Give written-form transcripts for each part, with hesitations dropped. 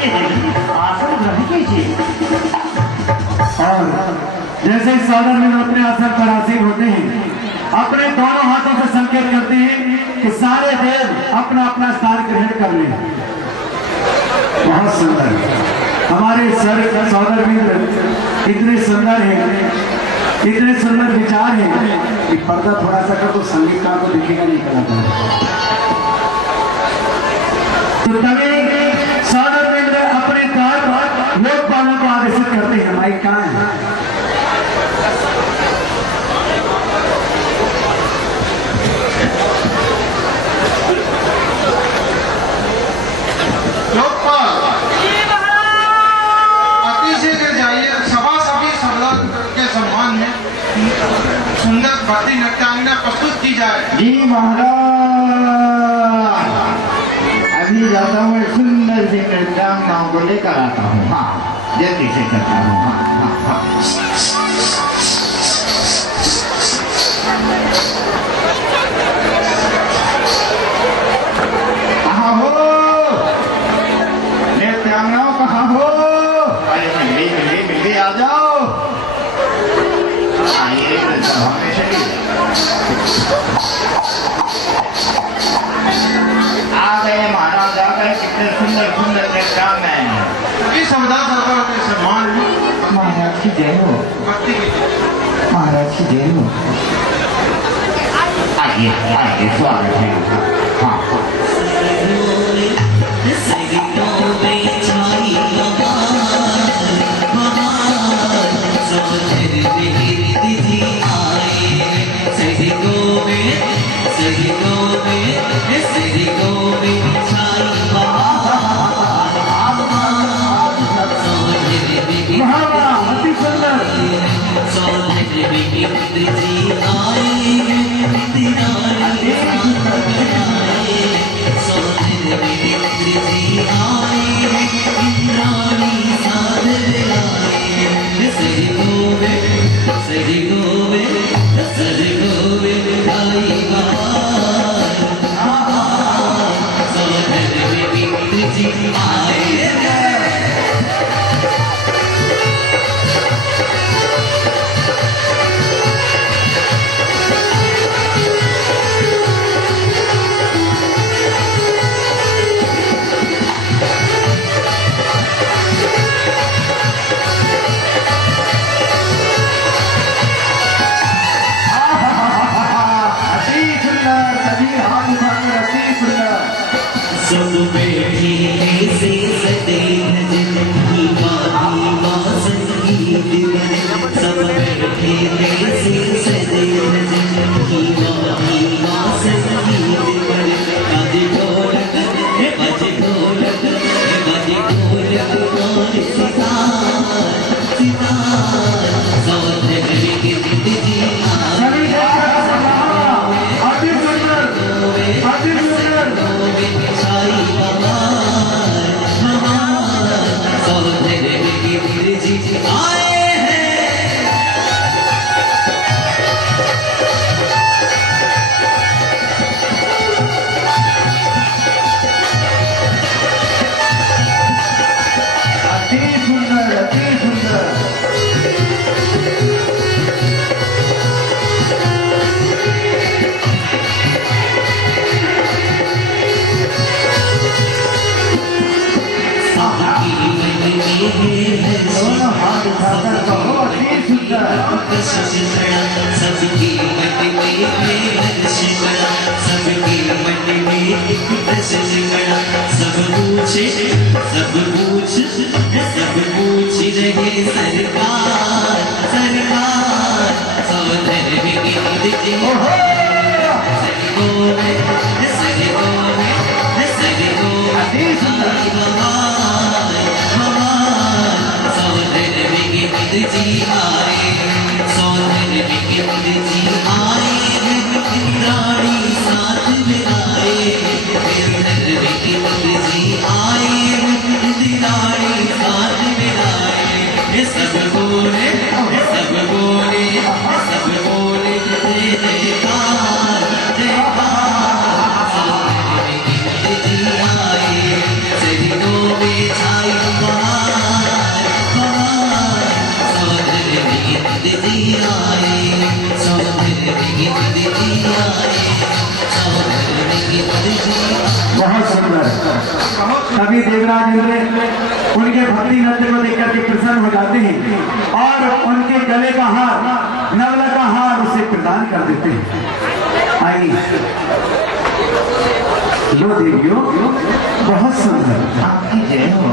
आइए देवी, आसन ग्रहण कीजिए। और जैसे सौदर में अपने आसन पर आसीन होते हैं, अपने दोनों हाथों से संकेत करते हैं कि सारे देव अपना अपना स्थान ग्रहण कर लें। बहुत सुंदर हमारे सर सौदर मित्र इतने सुंदर हैं, इतने सुंदर विचार हैं कि पर्दा थोड़ा सा कर तो संगीतकार को दिखेगा नहीं कलाकार। तो तभी सौदर मित्र अपने कार पर लोकपालों को आदेशित करते हैं। माइक कहाँ है? सुंदर भक्ति नृत्यांगना प्रस्तुत की जाए। जी महाराज, अभी जाता हूँ सुंदर सी नृत्यांगनाओं को लेकर आता हूँ। हाँ, जल्दी से करता हूँ। हाँ हाँ हाँ। कहाँ हो नृत्यांगनाओं, कहाँ हो? अरे मिली आ जाओ। आ गए महाराज, आ गए। कितने सुंदर सुंदर नृत्यांग हैं। इस अवतार सरकार के सम्मान महाराज की जय हो। भक्ति की महाराज की जय हो। आइए आइए, स्वागत है। हाँ बहुत सुंदर। कभी देवराज इंद्र उनके भक्ति नृत्य को देखकर के प्रसन्न हो जाते हैं और उनके गले का हार, नवला का हार उसे प्रदान कर देते हैं। आइए लो देवियों, बहुत सुंदर। आपकी जय हो,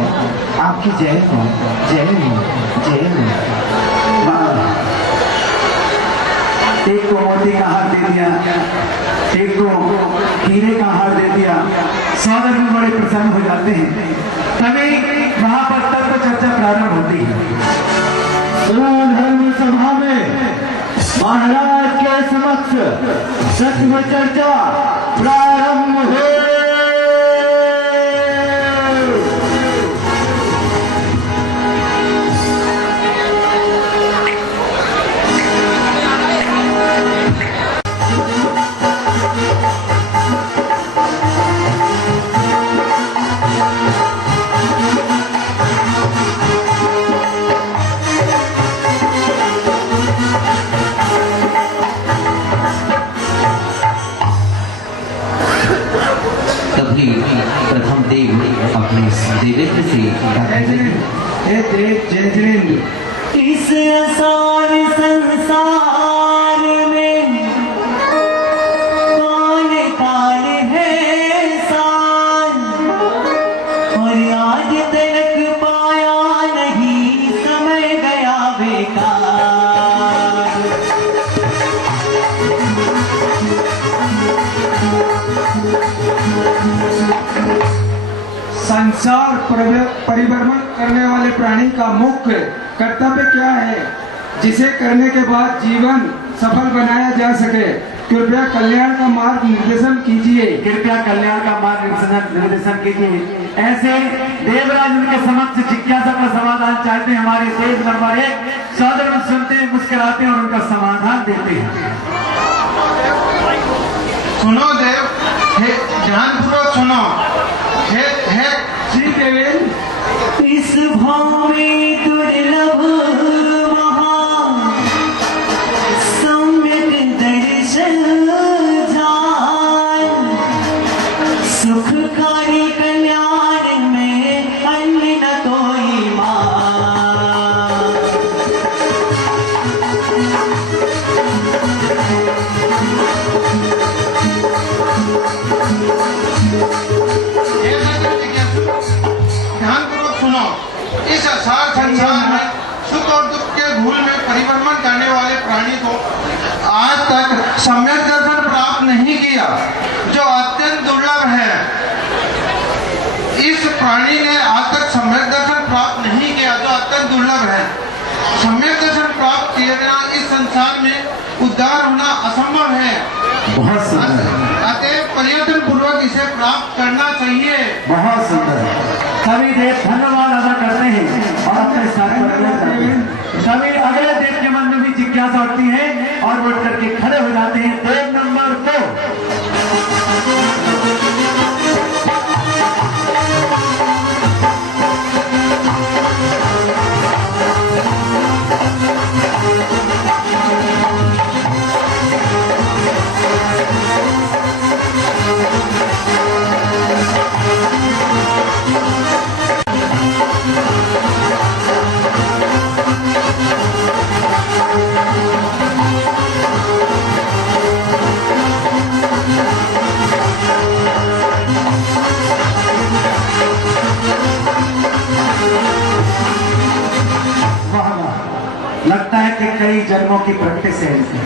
आपकी जय हो, जय हो, जय हो। एक को मोती का हार दे दिया, एक को हीरे का हार दे दिया। सौदर में बड़े प्रसन्न हो जाते हैं। तभी वहां पर तर्क चर्चा प्रारंभ होती है। धर्म सभा में महाराज के समक्ष सत्य चर्चा प्रारंभ हो। तभी प्रथम देव अपने देवेंद्र से हे देव जयेंद्र, इस असार संसार में कौन काल है सार, और आज तक पाया नहीं, समय गया बेकार। संसार परिभ्रमण करने वाले प्राणी का मुख्य कर्तव्य क्या है, जिसे करने के बाद जीवन सफल बनाया जा सके? कृपया कल्याण का मार्ग निर्देशन कीजिए। कृपया कल्याण का मार्ग निर्देशन कीजिए। ऐसे देवराज उनके समक्ष जिज्ञासा का समाधान चाहते हैं। हमारे देव नंबर 1 सौदर में सुनते हैं, मुस्कुराते हैं और उनका समाधान देते हैं। सुनो देव, हे ध्यानपूर्वक सुनो। हे जी देवेंद्र, इस भाव में दुर्लभ महा सम्यक दर्शन जान, सुखकारी कल्याण में अन्य न कोई मान। ध्यानपूर्वक सुनो। इस असार संसार में सुख और दुख के भूल में परिभ्रमण करने वाले प्राणी को आज तक सम्यक दर्शन प्राप्त नहीं किया, जो अत्यंत दुर्लभ है। इस प्राणी ने आज तक सम्यक दर्शन प्राप्त नहीं किया, जो अत्यंत दुर्लभ है। सम्यक दर्शन प्राप्त किए बिना इस संसार में उद्धार होना असंभव है। बहुत सुंदर, अतः प्रयत्न पूर्वक इसे प्राप्त करना चाहिए। बहुत सुंदर। सभी देव धन्यवाद अदा करते हैं और अपने साथ करते हैं। सभी अगले देव के मन में भी जिज्ञासा होती है और उठ करके खड़े हो जाते हैं। देव नंबर 2 लगता है कि कई जन्मों की प्रैक्टिस है इनकी।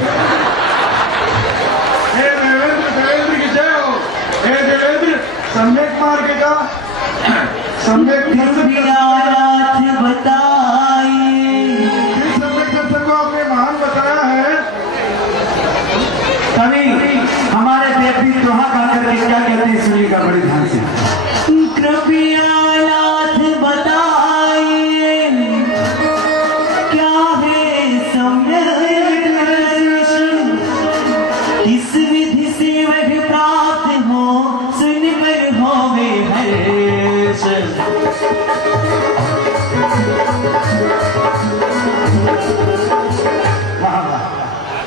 हे देवेंद्र की जय हो। हे देवेंद्र, सम्यक मार्ग का सम्यक नाथ बताइए, इस सम्यक दर्शन को आपने महान बताया है। तभी हमारे देव भी दोहा गा करके क्या कहते हैं, सुनिएगा बड़े ध्यान से। कृपया नाथ बताइए, क्या है सम्यक दर्शन, किस विधि से वह प्राप्त हो, सुन पर होवे हर्ष।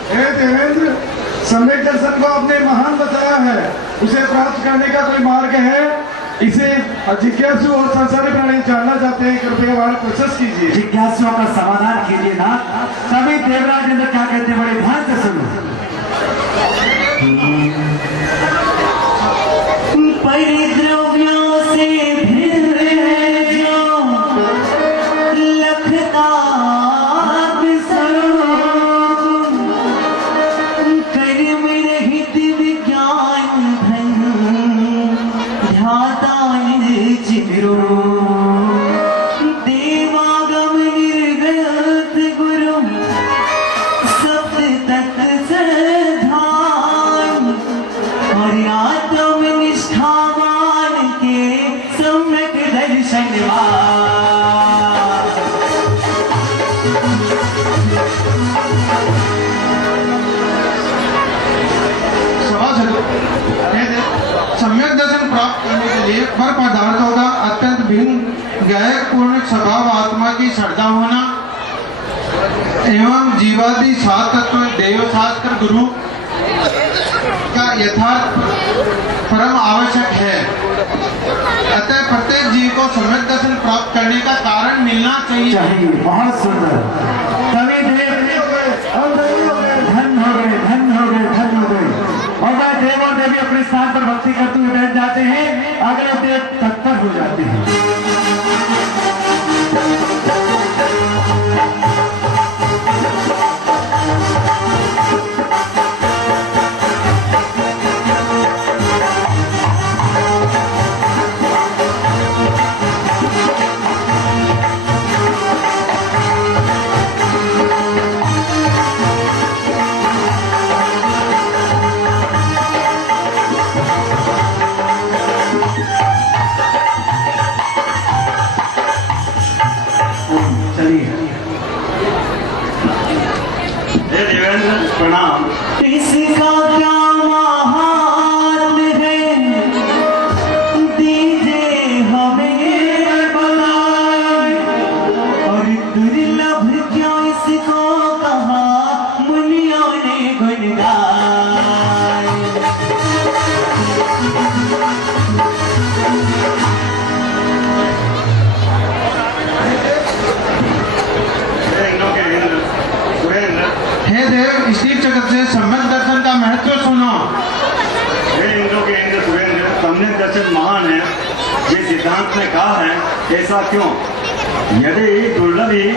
हे देवेंद्र, सम्यक दर्शन को आपने महान बताया है। उसे प्राप्त करने का कोई मार्ग है? इसे जिज्ञासु और संसारी प्राणी जानना चाहते हैं, कृपया हमारा प्रोसेस कीजिए। जिज्ञासुओं का समाधान कीजिए ना। सभी देवराज इंद्र क्या कहते हैं, बड़े ध्यान से सुनो। परिद्रव्यों से फिर जो लखता कर्म रहित विज्ञान धन ध्याता चिरो देवागम निर्गत गुरु सप्त तत्व ध्यान और आत्म निष्ठावान के सम्यक दर्शनवान। सम्यक दर्शन प्राप्त करने के लिए पर पदार्थों का अत्यंत भिन्न गैर पूर्ण स्वभाव आत्मा की श्रद्धा होना एवं जीवादि सात तत्व देव शास्त्र गुरु का यथार्थ परम आवश्यक है। अतः प्रत्येक जीव को सम्यक दर्शन प्राप्त करने का कारण मिलना चाहिए। बहुत सुंदर। तभी देव धन हो गए, धन हो गए, धन हो गए। और वह देव और देवी अपने स्थान पर भक्ति करते हुए बैठ जाते हैं, अगले देव तत्पर हो जाते हैं। प्रणाम। इसका क्या महात्म्य है, दीजिए हमें बताए। और दुर्लभ क्या इसको कहा मुनियों ने गुण गाए। हे देव, इसी जगत से सम्यक दर्शन का महत्व सुनो। हे इंद्रों के इंद्र सुरेंद्र, सम्यक दर्शन महान है, ये सिद्धांत ने कहा है। ऐसा क्यों? यदि दुर्लभ ही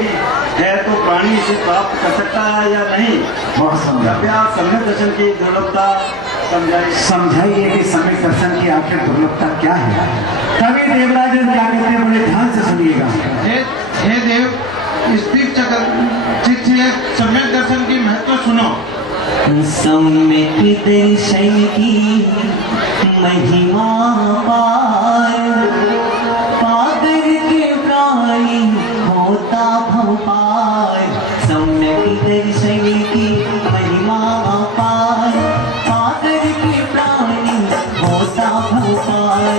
है तो प्राणी इसे प्राप्त कर सकता है या नहीं? कृपया सम्यक दर्शन की दुर्लभता समझाइए कि सम्यक दर्शन की आखिर दुर्लभता क्या है। तभी देवराज क्या कहते हैं, बड़े ध्यान से सुनिएगा। हे देव, स्थिर जगत से सम्यक दर्शन की महत्व सुनो। सम्यक दर्शन की महिमा पार, पाकर के प्राणी होता भव पार। सम्यक दर्शन की महिमा पार, पाकर के प्राणी होता भव पार।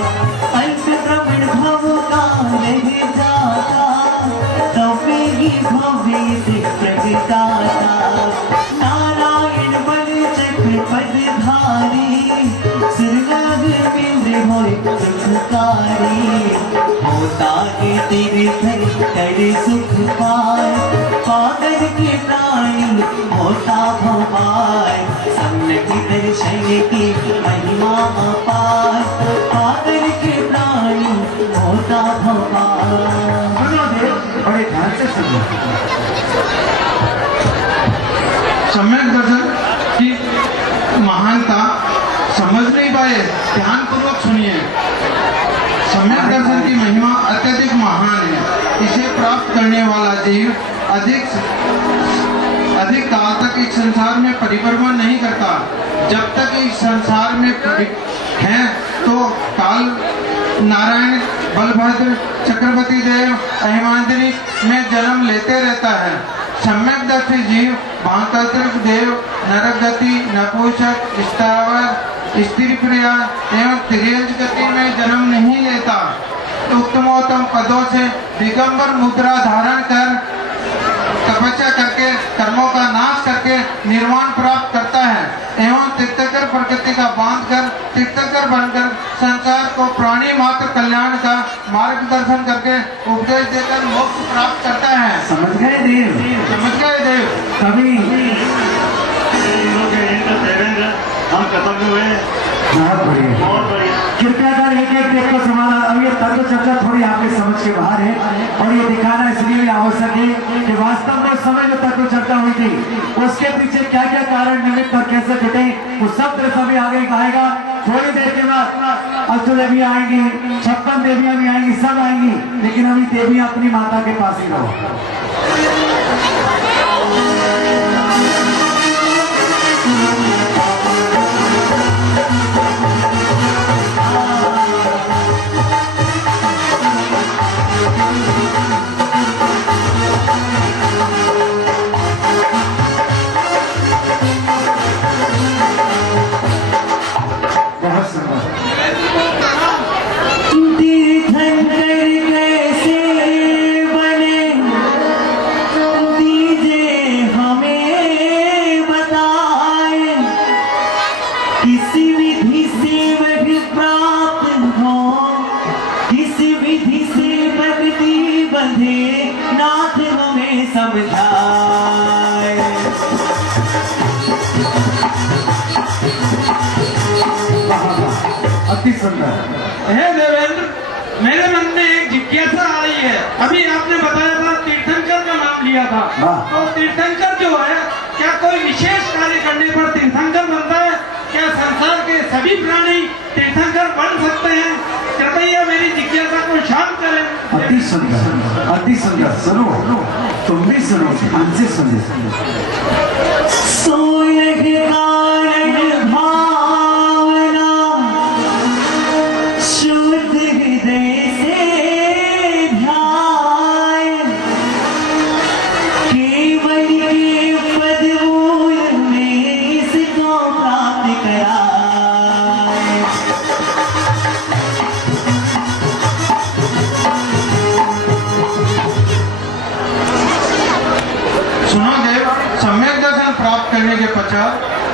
अंत प्रवण भव का रह जाता, तब ही भव्य से प्रगटाता। नारायण बल चक्र पदधारी, सुरलभ इंद्र होय सुखकारी। होता के तीर्थ कर सुख पाय, पाकर के प्राणी होता भव पाय। सम्यक दर्शन की महिमा पाय, पाकर के प्राणी होता भव पाय। बड़े ध्यान से सुनिए। सम्यक दर्शन की महानता समझ नहीं पाए, ध्यान पूर्वक सुनिए। सम्यक दर्शन की महिमा अत्यधिक महान है। इसे प्राप्त करने वाला जीव अधिक काल तक इस संसार में परिभ्रमण नहीं करता। जब तक इस संसार में है तो काल नारायण, बलभद्र, चक्रवर्ती देव, अहिमांद्री में जन्म लेते रहता है। सम्यक दर्शी जीव भांतर्क देव, नरगति, नपुंसक, स्थावर, स्त्री प्रिया एवं त्रियंज गति में जन्म नहीं लेता। उत्तमोत्तम पदों से दिगंबर मुद्रा धारण कर तपस्या करके कर्मों का नाश करके निर्वाण प्राप्त करता है एवं तीर्थंकर प्रकृति का बांध कर तीर्थंकर बनकर संसार को प्राणी मात्र कल्याण का मार्गदर्शन करके उपदेश देकर मोक्ष प्राप्त करता है। समझ गए देव? समझ गए देव? कभी हम खत्म हुए। बहुत बढ़िया। कृपया कर एक एक देव को संभाला। अब ये तत्व चर्चा थोड़ी आपके समझ के बाहर है और ये दिखाना इसलिए भी आवश्यक है कि वास्तव में उस समय जो तत्व चर्चा हुई थी उसके पीछे क्या क्या कारण निमित्त और कैसे जुटे वो सब तरह सभी आगे आएगा। थोड़ी देर के बाद अष्ट देवी आएंगी, 56 देवियां भी आएंगी, सब आएंगी, लेकिन अभी देवियां अपनी माता के पास ही रहो। अति सुंदर। हे देवेंद्र, मेरे मन में एक जिज्ञासा आई है। अभी आपने बताया था तीर्थंकर का नाम लिया था, तो तीर्थंकर जो है क्या कोई विशेष कार्य करने पर तीर्थंकर बनता है? क्या संसार के सभी प्राणी तीर्थंकर बन सकते हैं? कृपया मेरी जिज्ञासा को शांत करें। अति सुंदर, अति सुंदर। सुनो, तुम भी सुनो, ध्यान से सुनो।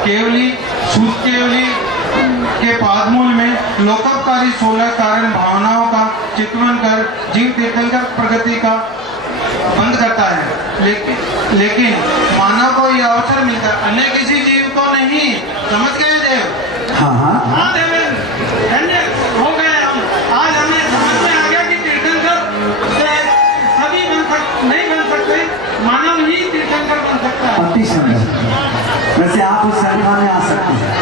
केवली शुद्ध केवली के पादमूल में लोकोपकारी 16 कारण भावनाओं का चित्वन कर जीव तीर्थंकर प्रगति का बंद करता है। लेकिन मानव को यह अवसर मिलता है, अन्य किसी जीव को नहीं। समझ गए देव? हाँ देवेंद्र, धन्य हो गए हम। आज हमें समझ में आ गया कि तीर्थंकर सभी नहीं बन सकते, मानव ही तीर्थंकर बन सकता है। अति सुंदर। वैसे आप उस संख्या में आ सकते हैं।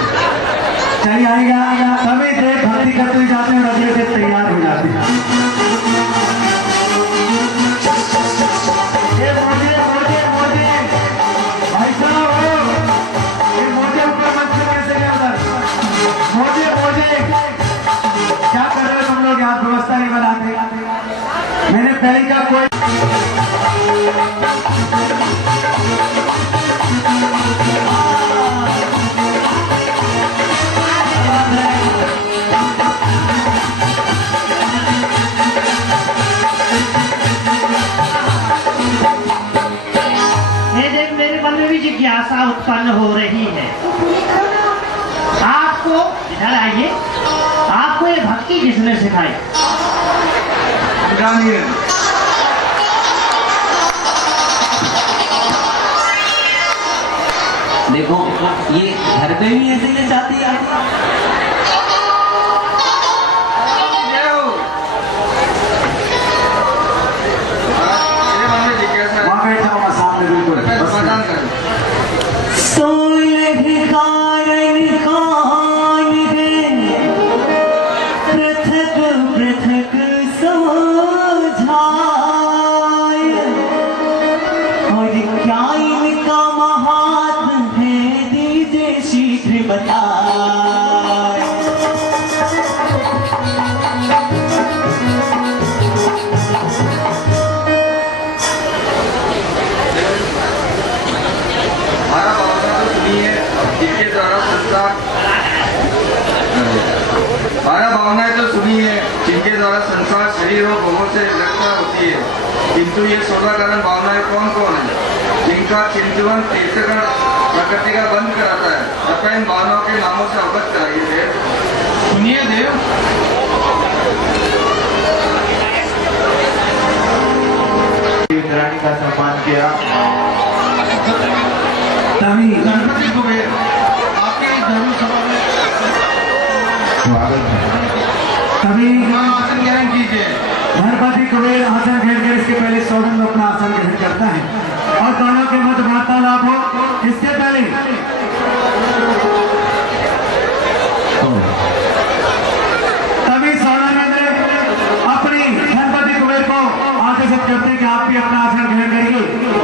चलिए आएगा, सभी देव भक्ति करते हुए जाते हैं और अगले दिन तैयार हो जाते हैं। ये मोजे भाई साहब, ये मोजे ऊपर मंच में कैसे गया उधर? मोजे क्या कर रहे हो तुम लोग? यहाँ व्यवस्था नहीं बनाते। मैंने पहले का कोई जिज्ञासा उत्पन्न हो रही है। आपको इधर आइए, आपको ये भक्ति किसने सिखाई? देखो ये घर पे भी ऐसे ही जाती है। जिनके द्वारा संसार शरीर और भोगों से रक्षा होती है, किंतु ये 16 कारण भावनाएं कौन कौन है? उनका चिंतवन तीर्थगण प्रकृति का बंद कराता है। कृपया इन बाणों के नामों से अवगत कराइए देव। सुनिए देव। इंद्राणी का सम्मान किया। तभी गणपति कुबेर आपके इस धर्म सभा में स्वागत है। तभी आसन ग्रहण कीजिए। गणपति कुबेर आसन ग्रहण कर इसके पहले सौगंध में अपना आसन ग्रहण करता है और दोनों के मध्य वार्तालाप हो। इसके पहले तभी सौदामिंद्र अपनी गणपति कुबेर को आदेशित करते हैं कि आप भी अपना आसन ग्रहण करिए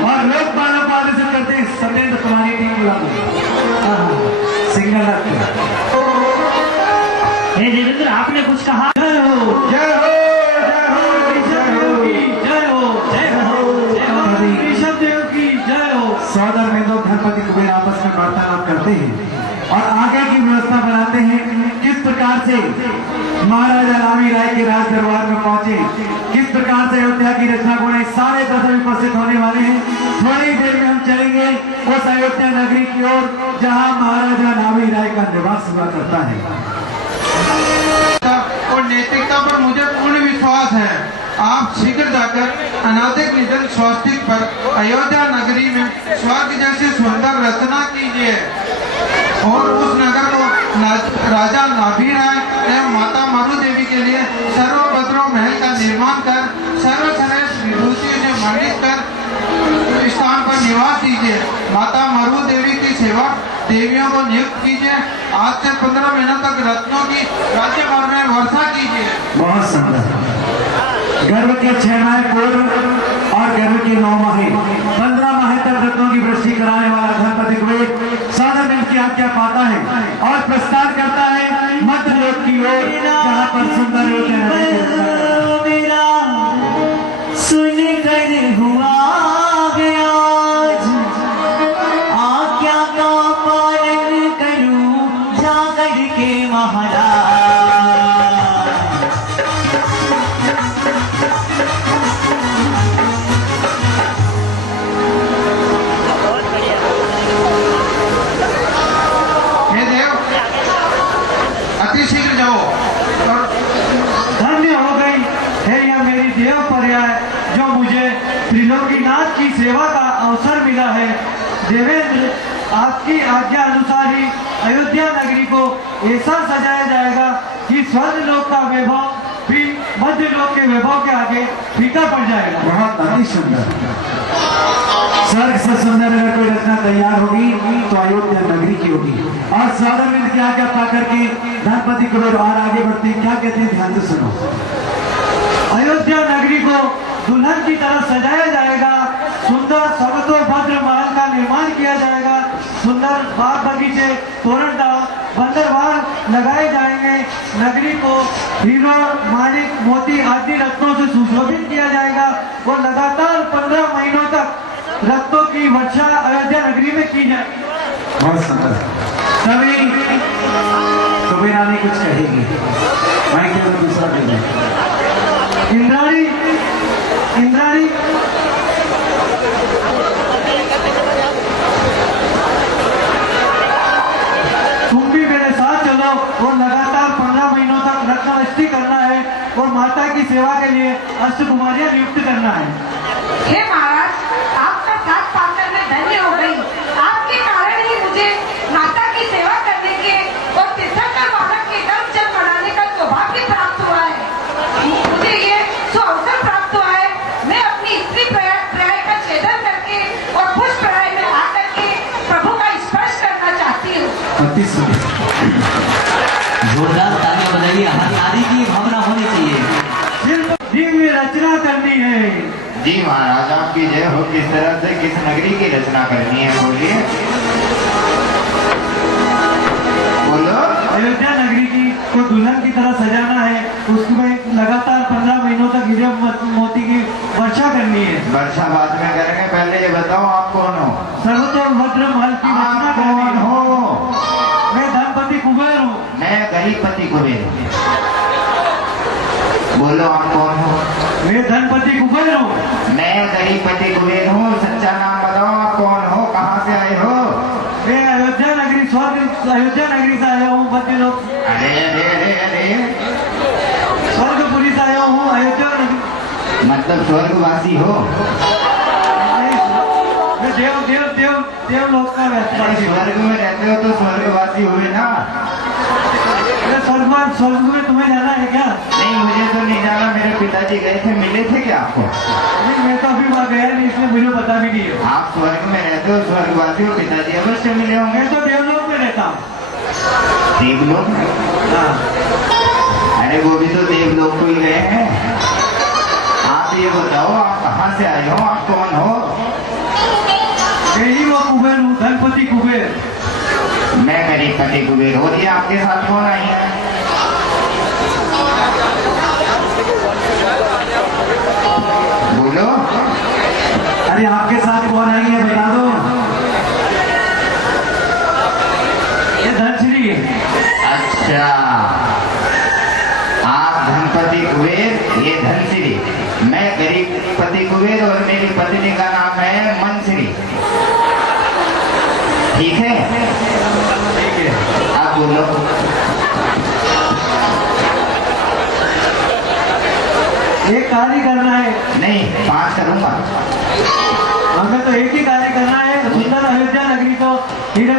और लोकपालों को आदेशित करते हैं सत्येंद्र तुम्हारी टीम बुला दो। सिंगल रखते हे देवेंद्र, आपने कुछ कहा? जय हो जय हो जय हो ऋषभ देव की जय हो जय हो ऋषभ देव की जय हो। सौदर में दो गणपति कुबेर आपस में वार्तालाप करते हैं और आगे की व्यवस्था बनाते हैं किस प्रकार से महाराजा रामी राय के राज दरबार में पहुंचे, किस प्रकार से अयोध्या की रचना को सारे दर्शक उपस्थित होने वाले हैं। थोड़ी देर में हम चलेंगे उस अयोध्या नगरी की ओर जहां महाराजा रामी राय का निवास हुआ करता है। और नैतिकता पर मुझे पूर्ण विश्वास है। आप शीघ्र जाकर अनादिक निधन स्वस्तिक पर अयोध्या नगरी में स्वर्ग जैसी सुंदर रचना कीजिए और उस नगर को राजा नाभि राय एवं माता मरु देवी के लिए सर्वभद्र महल का निर्माण कर सर्वश्रेष्ठ विभूति से मंडित कर स्थान पर निवास दीजिए। माता मरु देवी की सेवा देवियों को नियुक्त कीजिए। आज से 15 महीनों तक रत्नों की राज्य भर में वर्षा कीजिए। बहुत सुंदर। गर्भ के 6 माह पूर्व और गर्भ के 9 माह 15 माह तक रत्नों की वृष्टि कराने वाला गणपति कुबेर साधारण की आज्ञा पाता है और प्रस्थान करता है मध्य लोक की ओर जहाँ पर सुंदर सुन कर हुआ गया आज्ञा का पालन करूं जाकर के महाराज। हे देव, अति शीघ्र जाओ और धन्य हो गई है यह मेरी देव पर्याय जो मुझे त्रिलोकीनाथ की सेवा का अवसर मिला है। देवेंद्र, आपकी आज्ञा अनुसार ही अयोध्या नगरी को ऐसा सजाया जाएगा कि स्वर्ग लोक का वैभव भी मध्य लोक के वैभव के आगे फीका पड़ जाएगा। बहुत अति सुंदर। स्वर्ग से सुंदर अगर कोई रचना तैयार होगी तो अयोध्या नगरी की होगी। और साधारण की आज्ञा पा करके गणपति कुबेर और आगे बढ़ते हैं। क्या कहते हैं, ध्यान से सुनो। अयोध्या नगरी को दुल्हन की तरह सजाया जाएगा। सुंदर सर्वतोभद्र महल का निर्माण किया जाएगा। सुंदर बाग बगीचे, तोरणदार, बंदरवाल लगाए जाएंगे। नगरी को हीरो, माणिक, मोती आदि रत्नों से सुशोभित किया जाएगा और लगातार 15 महीनों तक रत्नों की वर्षा अयोध्या नगरी में की जाएगी। बहुत सुंदर। तभी कुबेर रानी कुछ कहेगी। माइक के दूसरा कहेगी। इंद्राणी, इंद्राणी, तुम भी मेरे साथ चलो और लगातार 15 महीनों तक रत्नावृष्टि करना है और माता की सेवा के लिए अष्टकुमारियां नियुक्त करना है। हे महाराज, आपका साथ पाकर मैं धन्य हो गई। आपके कारण ही मुझे माता की सेवा करने के और तीर्थंकर बालक के दर्द जल मनाने का सौभाग्य प्राप्त हुआ है। मुझे ये अवसर प्राप्त हुआ है। मैं अपनी स्त्री पर्याय का छेदन करके और पुष्प पर्याय में आकर के प्रभु का स्पर्श करना चाहती हूँ। जोरदार तालियां बजाइए। हर नारी की भावना होनी चाहिए। दिव्य रचना करनी है। जी महाराज, आपकी जय हो। किस तरह से किस नगरी की रचना करनी है, बोलिए। बोलो। अयोध्या नगरी की को दुल्हन की तरह सजाना है। उसमें लगातार 15 महीनों तक हीरे मोती की वर्षा करनी है। वर्षा बाद में करेंगे, पहले ये बताओ आप कौन हो? सर्वतोभद्र महल की रचना करनी कौन है। हो? मैं धनपति कुबेर हूँ। मैं गरीबपति कुबेर हूँ। बोलो आप कौन हो? मैं धनपति कुबेर हूँ। मैं गरीबपति कुबेर हूँ। सच्चा नाम बताओ आप कौन हो? मतलब स्वर्गवासी हो? मैं देव लोक का अरे रहता स्वर्ग में रहते हो तो स्वर्गवासी हुए ना? स्वर्ग में तुम्हें जाना है क्या? नहीं, मुझे तो नहीं जाना। मेरे पिताजी गए थे, मिले थे क्या आपको? नहीं, मैं तो अभी वहाँ गया नहीं, इसलिए मुझे पता भी नहीं है। आप स्वर्ग में रहते हो, स्वर्गवासी हो, पिताजी अवश्य मिले होंगे। मैं तो देवलोक में रहता हूँ। देवलोक? हाँ। अरे वो भी तो देवलोक को ही गए हैं। आप ये बताओ, आप कहाँ से आए हो? आप कौन हो? मैं ही वो कुबेर हूँ, धनपति कुबेर। मैं गरीबपति कुबेर। और ये आपके साथ कौन आई है? बोलो। अरे आपके साथ कौन आई है बता दो। ये धनश्री। अच्छा, आप धनपति कुबेर, ये धनश्री। मैं गरीबपति कुबेर और मेरी पत्नी का नाम है मनश्री। ठीक है? ठीक है। आप बोलो। एक कार्य करना है। नहीं, 5 करूंगा। हमें तो एक ही कार्य करना है। सुंदर अयोध्या नगरी को हीरा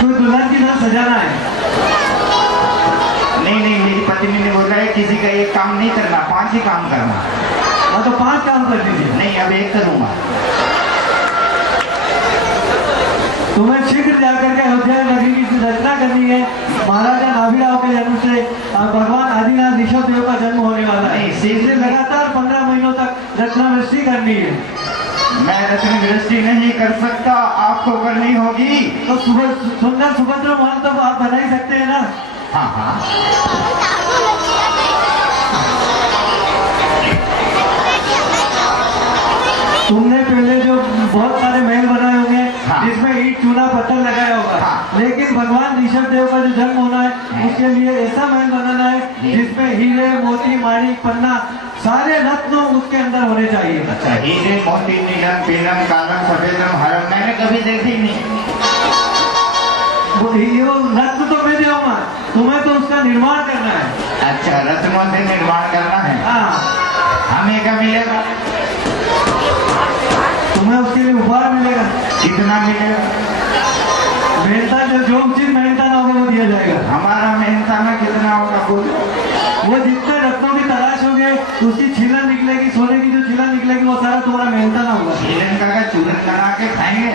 तो दुल्हन की तरह सजाना है। नहीं नहीं, मेरी पत्नी ने बोला है किसी का एक काम नहीं करना, 5 ही काम करना। हाँ तो 5 काम कर दीजिए। नहीं, अब 1 करूंगा। तुम्हें शीघ्र जाकर के अयोध्या नगरी की रचना करनी है। महाराजा नाभिराव के जन्म से भगवान आदिनाथ ऋषभ देव का जन्म होने वाला है। इसलिए लगातार 15 महीनों तक रचना वृष्टि करनी है। मैं रत्न दृष्टि नहीं कर सकता, आपको करनी होगी। तो सुंदर सुभद्र महल तो आप बना ही सकते हैं ना। हाँ हाँ, तुमने पहले जो बहुत सारे महल बनाए होंगे हाँ। जिसमें ईंट चूना पत्थर लगाया होगा। हाँ। लेकिन भगवान ऋषभ देव का जो जन्म होना है उसके लिए ऐसा महल बनाना है जिसमें हीरे मोती माणिक पन्ना सारे रत्न उसके अंदर होने चाहिए। अच्छा, हीरे मोती नीलम पीलम कालम सफेदम हरम मैंने कभी देखी नहीं। वो रत्न तो मैं दूंगा, तुम्हें तो उसका निर्माण करना है। अच्छा, रत्नों से निर्माण करना है। हाँ, हमें क्या मिलेगा? तुम्हें उसके लिए उपहार मिलेगा। कितना मिलेगा? मेहनता जो उचित मेहनता ना होगा वो दिया जाएगा। हमारा मेहनता में कितना होगा? बोलो। वो जितने रत्नों की तलाश होगी उसकी छीलन निकलेगी, सोने की जो छीलन निकलेगी वो सारा तुम्हारा मेहनता ना होगा। श्रीलंका का चूरन बना के खाएंगे।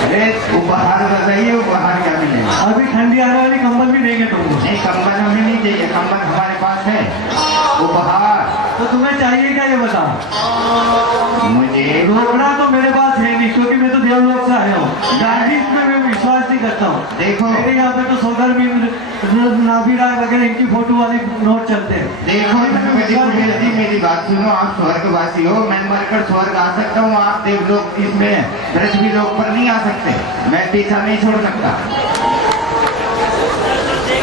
अरे उपहार बताइए, उपहार क्या मिलेगा? अभी ठंडी आने वाली कंबल भी देंगे तुमको। नहीं, कंबल हमें नहीं चाहिए, कंबल हमारे पास है। उपहार तो तुम्हें चाहिए क्या ये बताओ। मुझे रोकड़ा तो मेरे पास है नहीं क्योंकि मैं तो देवलोक से आया हूँ। गांधी में मैं विश्वास नहीं करता हूँ। देखो, मेरे यहाँ पे तो सौगर भी नाभिराय वगैरह इनकी फोटो वाले नोट चलते हैं। देखो धनपति कुबेर जी, मेरी बात सुनो। आप स्वर्गवासी हो, मैं मरकर स्वर्ग आ सकता हूँ। आप देवलोक इसमें पृथ्वी लोक पर नहीं आ सकते। मैं पीछा नहीं छोड़ सकता।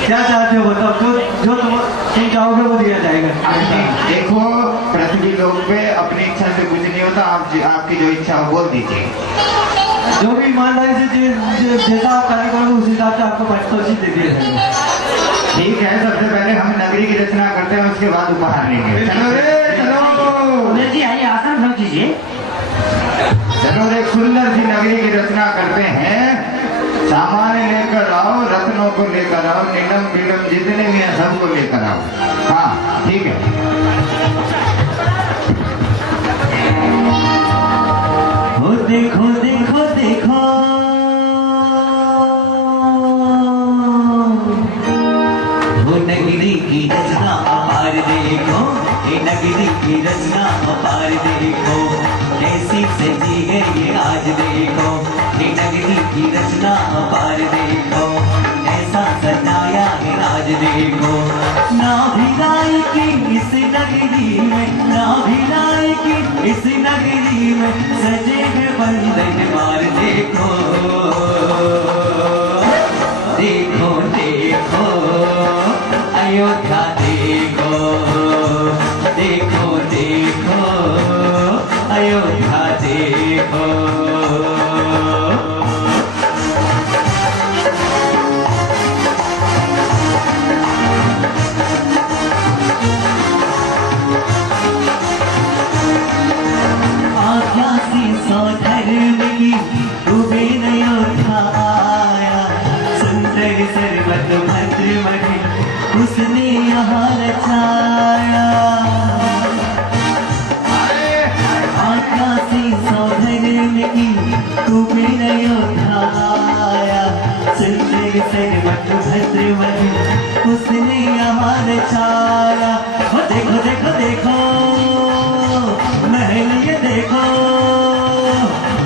क्या चाहते हो बताओ। जो तुम चाहोगे वो दिया जाएगा। देखो, पृथ्वी लोक पे अपनी इच्छा से कुछ नहीं होता। आपकी जो इच्छा हो बोल दीजिए। जो भी ईमानदारी से जैसा आप कार्य करोगे उस हिसाब से आपको पारितोषिक दे दिया जाएगा। ठीक है, सबसे पहले हम नगरी की रचना करते हैं, उसके बाद उपहार लेंगे। चलो रे चलो। कुबेर जी आइए, आसन रख दीजिए। चलो, एक सुंदर सी नगरी की रचना करते हैं। सामान लेकर आओ, रत्नों को लेकर आओ, नीलम पीलम जितने भी हैं सबको लेकर आओ। हाँ ठीक है। हो देखो देखो देखो, वो नगरी की रचना अपार देखो, ये नगरी की रचना अपार देखो, कैसी सजी है ये आज देखो, ये नगरी की रचना अपार देखो, ऐसा सजाया है आज देखो। नाभिराय की इस नगरी में, नाभिराय की इस नगरी में सजे हैं बंधन द्वार देखो, देखो देखो अयोध्या देखो, देखो देखो अयोध्या देखो। भद्र मठ उसने यहाँ रचाया। आकाशी सौधर की तू मेरा योद्धा आया। सुंदर सरमठ भद्र मठ उसने यहाँ रचाया। ओ देखो देखो देखो महल ये देखो,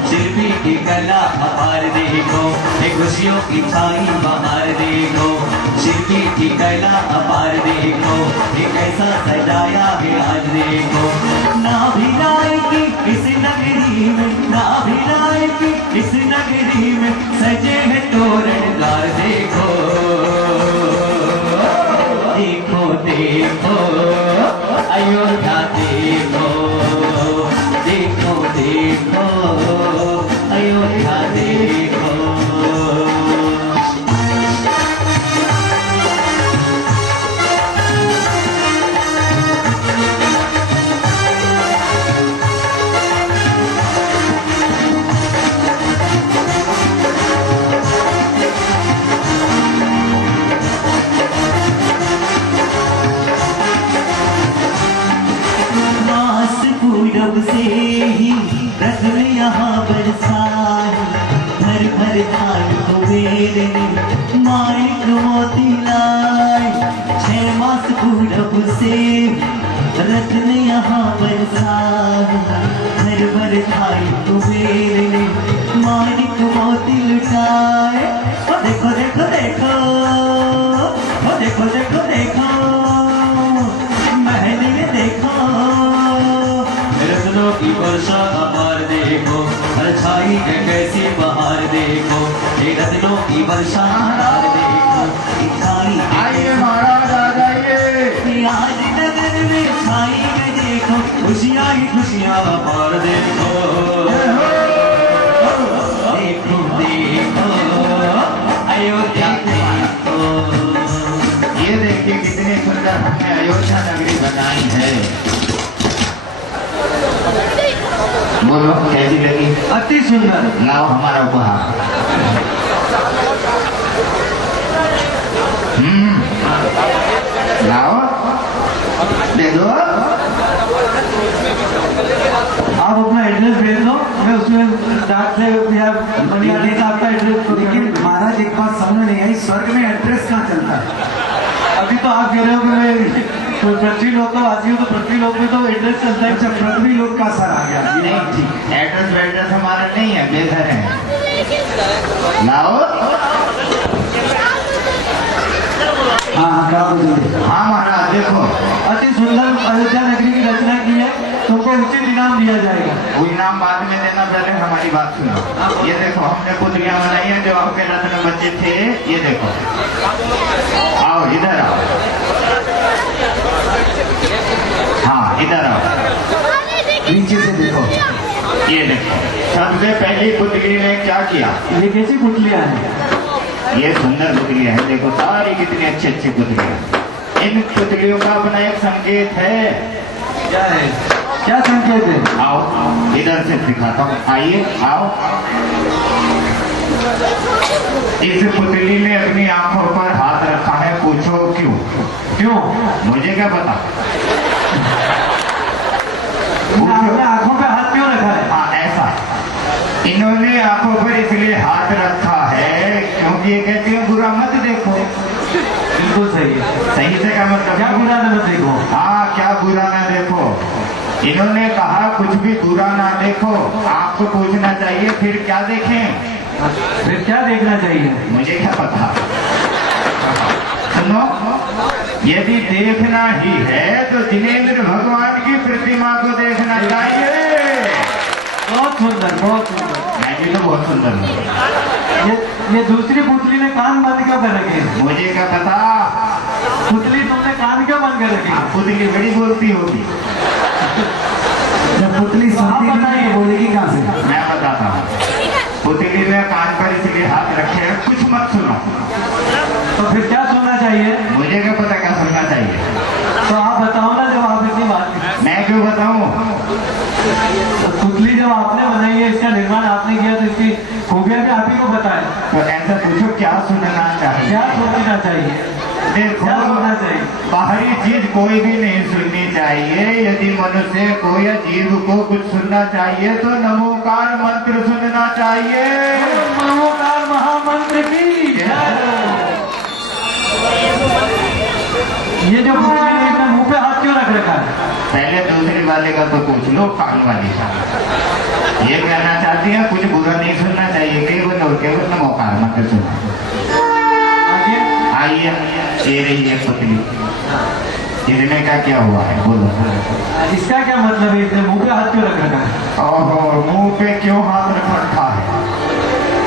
शिल्पी की कला अपार देखो, एक खुशियों की छाई बाहर देखो। शिल्पी की कला अपार देखो, एक ऐसा सजाया है आज देखो। ना भी राय की इस नगरी में, ना भी राय की इस नगरी में सजे हैं तोरणदार देखो। देखो देखो अयोध्या देखो, देखो देखो अयोध्या देखो। पूरब से ही रत्न यहाँ बरसाए, भर भर थाल कुबेर ने माणिक मोती लाए। 6 मास पूरब से रत्न यहाँ बरसाए, भर भर थाल कुबेर ने माणिक मोती लुटाए। ओ देखो देखो देखो, ओ देखो देखो देखो महल में देखो, रत्नों की वर्षा अपार देखो, परछाई है कैसी बहार देखो। ये रत्नों की वर्षा अपार देखो, छाई आइए महाराज आ जाइए। आज नगर में छाई है देखो, खुशियाँ ही खुशियाँ अपार देखो। देखो देखो अयोध्या देखो। ये देखिए कितनी सुंदर हमने अयोध्या नगरी बनाई है। बोलो कैसी लगी? अति सुंदर। लाओ हमारा उपहार। लाओ दे दो। आप अपना एड्रेस भेज दो, मैं उसमें डाक से या मनी आने का आपका एड्रेस। लेकिन महाराज एक बात समझ नहीं आई, स्वर्ग में एड्रेस कहाँ चलता है? अभी तो आप कह रहे हो कि मैं पृथ्वी लोक का वासी हूँ, तो पृथ्वी लोक में तो एड्रेस चलता है। अच्छा, पृथ्वी लोक का सर आ गया। नहीं ठीक, एड्रेस वेड्रेस हमारा नहीं है, बेघर है। लाओ। हाँ क्या बोलिए? हाँ महाराज देखो, अति सुंदर अयोध्या नगरी की रचना की है, तुमको उचित इनाम दिया जाएगा। वो इनाम बाद में देना, पहले हमारी बात सुनो। ये देखो हमने पुतलियां बनाई हैं जो आपके रत्न बच्चे थे। ये देखो, आओ इधर आओ। हाँ इधर आओ, नीचे से देखो। ये देखो सबसे पहली पुतली ने क्या किया? ये कैसी पुतलियां हैं? ये सुंदर पुतलियां हैं, देखो सारी कितनी अच्छी अच्छी पुतलियां। इन पुतलियों का अपना एक संकेत है। क्या है? क्या संकेत है? आओ इधर से दिखाता हूँ, आइए आओ। इस पुतली ने अपनी आंखों पर हाथ रखा है, पूछो क्यों? क्यों? मुझे क्या पता। आपने आंखों पे हाथ क्यों रखा है? हाँ ऐसा, इन्होंने आंखों पर इसलिए हाथ रखा है क्योंकि ये कहती है बुरा मत देखो। बिल्कुल सही है। सही से क्या मतलब? क्या बुरा न देखो। हाँ क्या बुरा ना देखो। इन्होंने कहा कुछ भी बुरा ना देखो, आपको पूछना चाहिए फिर क्या देखें? फिर क्या देखना चाहिए? मुझे क्या पता। सुनो, यदि देखना ही है तो जिनेंद्र भगवान की प्रतिमा को देखना चाहिए। बहुत सुंदर, बहुत सुंदर। मैं भी तो बहुत सुंदर हूँ। ये दूसरी पुतली ने कान बंद क्यों कर रखे? मुझे क्या पता। पुतली तुमने कान क्यों बंद कर रखे? पुतली बड़ी बोलती होगी। जब पुतली सुनती नहीं है, बोलेगी कहाँ से? मैं बताता हूँ। पुतली ने कान पर इसलिए हाथ रखे हैं, कुछ मत सुनो। तो फिर क्या सुनना चाहिए? मुझे क्या पता क्या सुनना चाहिए। तो आप बताओ ना, जब आप इतनी बात। मैं क्यों बताऊं? तो पुतली जब आपने बनाई है, इसका निर्माण आपने किया, तो इसकी खूबियां भी आप ही को बताएं। तो ऐसा पूछो क्या सुनना चाहिए? क्या सोचना चाहिए? देखो क्या सुनना चाहिए? बाहरी चीज कोई भी नहीं सुननी चाहिए। यदि मनुष्य को या जीव को कुछ सुनना चाहिए तो नमोकार मंत्र सुनना चाहिए। नमोकार महामंत्र की जय। ये जो पुतली ने अपने मुंह पे हाथ क्यों रख रखा है? पहले दूसरे वाले का तो पूछ लो, कान वाले का। ये कहना चाहती है कुछ बुरा नहीं सुनना चाहिए, केवल और केवल नमोकार मंत्र सुनना। आगे आइए, ये रही है पुतली। इतने का क्या हुआ है बोलो? इसका क्या मतलब है? इसने मुंह पे हाथ क्यों रख रखा है? ओहो, मुंह पे क्यों हाथ रख रखा है?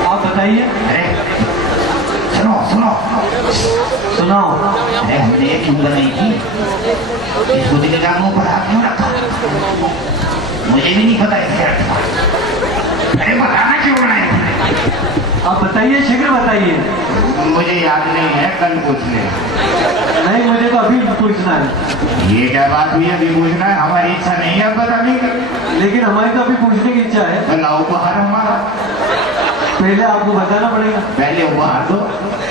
आप बताइए। अरे सुनो सुनो, सुनाओ। अरे हमने ये क्यों बनाई थी? इस पुतली का मुंह पर हाथ क्यों रखा? मुझे भी नहीं पता इसके रखा। अरे बताना क्यों बनाई थी? आप बताइए, शीघ्र बताइए। मुझे याद नहीं है, कल पूछ ले। नहीं, मुझे तो अभी पूछना है। ये क्या बात हुई? अभी पूछना है? हमारी इच्छा नहीं है बताने की। लेकिन हमारी तो अभी पूछने की इच्छा है। तो लाओ उपहार हमारा। पहले आपको बताना पड़ेगा। पहले उपहार दो।